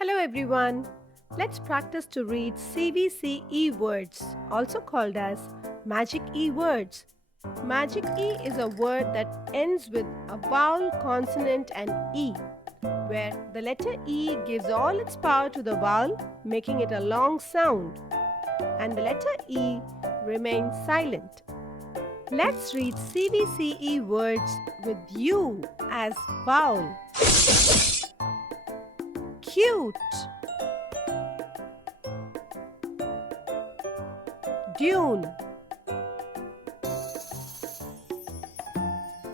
Hello everyone. Let's practice to read CVCe words, also called as magic E words. Magic E is a word that ends with a vowel, consonant and E, where the letter E gives all its power to the vowel, making it a long sound, and the letter E remains silent. Let's read CVCe words with U as vowel. Cute, dune,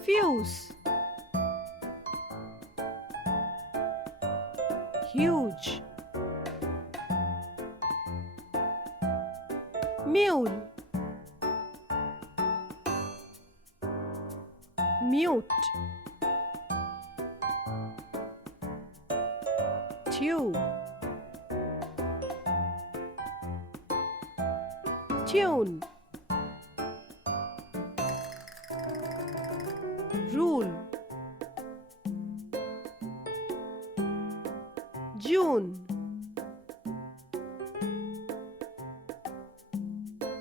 fuse, huge, mule, mute, tube, tune, rule, June,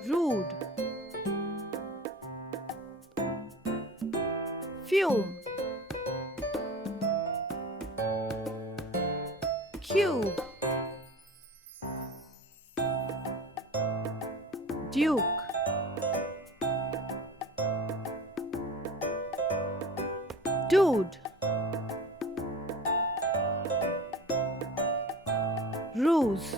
rude, fume, cube, duke, dude, ruse,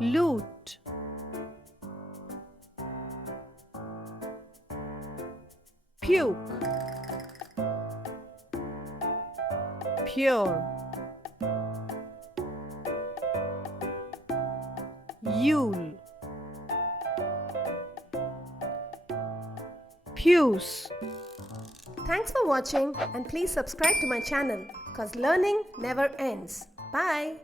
lute, puke, pure, yule, puce. Thanks for watching and please subscribe to my channel because learning never ends. Bye.